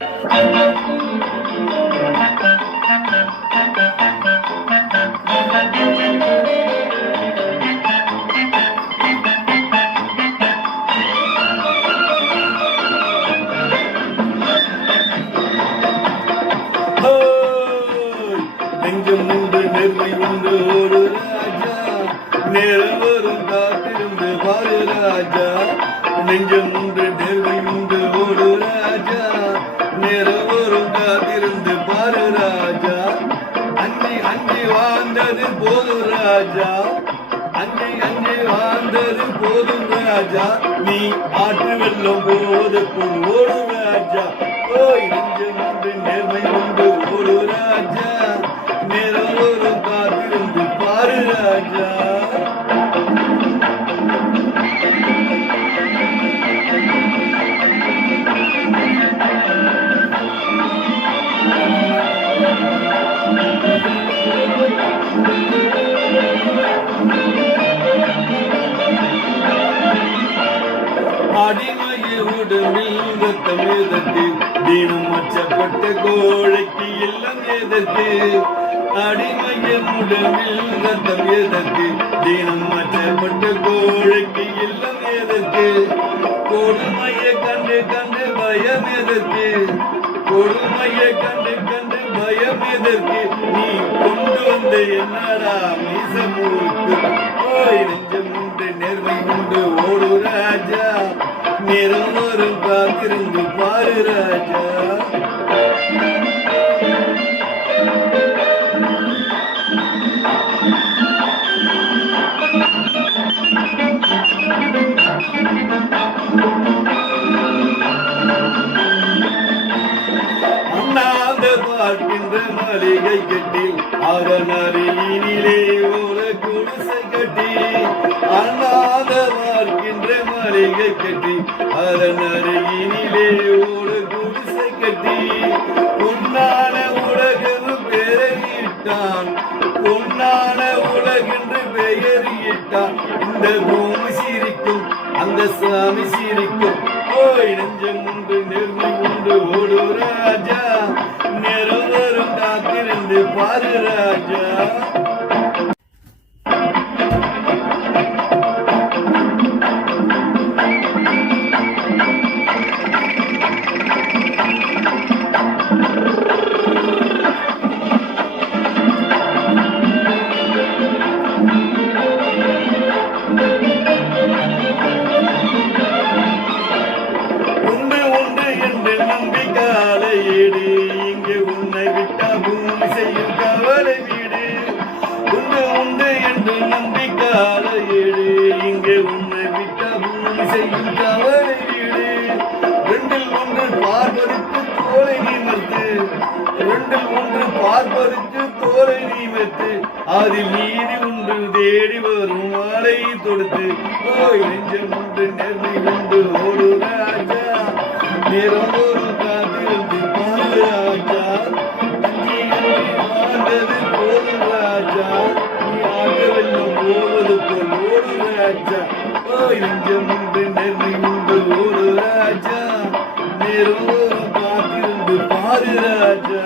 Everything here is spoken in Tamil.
நெஞ்சம் உண்டு நெருமை உண்டு ஒரு ராஜா, நேரம் வரும் காத்திருந்து பாரு ராஜா. நெஞ்சம் உண்டு நெருமை உண்டு ஒரு ராஜா, நேரம் வரும் காத்திருந்து பாரு ராஜா. அஞ்சி அஞ்சி வாழ்ந்தது போதும் ராஜா, அஞ்சி அஞ்சி வாழ்ந்தது போதும் ராஜா. நீ ஆற்று வெள்ளம் போது போல் ஓடு ராஜா. ஓய் நெஞ்சம் உண்டு நேர்மை உண்டு ஒரு ராஜா, நேரம் ஒரு காத்திருந்து பாரு ராஜா. அடிமையை உடம்பில் ரத்தம் எதற்கு, தினம் அச்சப்பட்ட கோழைக்கு எல்லாம் எதற்கு. அடிமையை உடம்பில் ரத்தம் எதற்கு, தினம் அச்சப்பட்ட கோழைக்கு எல்லாம் எதற்கு. கொடுமையை கண்டு கண்டு பயம் எதற்கு, கொடுமையை கண்டு கண்டு பயம் எதற்கு. நீ கொண்டு வந்த என்னடா மீசமூருக்கு. ஓய் நெஞ்சம் உண்டு நேர்மை உண்டு ஓடு ராஜா, நேரம் வரும் காத்திருந்து பாரு ராஜா. அண்ணாத பார்க்கின்ற மாளிகை கட்டி, அவன் அருகினிலே ஒரு குடிசை கட்டி. அண்ணாத பார்க்கின்ற மாளிகை கட்டி, அதன் அருகினிலே ஒரு குடிசை கட்டி. பொன்னான உலகென்று பெயரிட்டான், பொன்னான உலகென்று பெயரிட்டான். இந்த பூமி சிரிக்கும், அந்த சாமி சிரிக்கும். ஓய் நெஞ்சம் உண்டு நேர்மை உண்டு ஓடு ராஜா, நேரம் வரும் காத்திருந்து பாரு ராஜா. இங்கே உன்னை விட்டா பூமி செய்யும் கவலை வீடு. உண்டு உண்டு என்று நம்பிக்கால ஏடு, இங்கே உன்னை விட்டா பூமி செய்யும் கவலை வீடு. ரெண்டில் ஒன்று பார்ப்பதற்கு தோலை நிமிர்த்து, ரெண்டில் ஒன்று பார்ப்பதற்கு தோலை நிமிர்த்து. அதில் நீதி ஒன்று தேடி வரும் மாலை தொடுத்து. ஓய் நெஞ்சம் உண்டு நேர்மை உண்டு ஓடு ராஜா, நேரம் ஒரு காத்திருந்து பாரு ராஜா. அஞ்சி அஞ்சி வாழ்ந்தது போதும் ராஜா, நீ ஆக வெல்லம் போவது போல் ஓடு ராஜா. ஓய் நெஞ்சம் உண்டு நேர்மை உண்டு ஓடு ராஜா, நேரம் ஒரு காத்திருந்து பாரு ராஜா.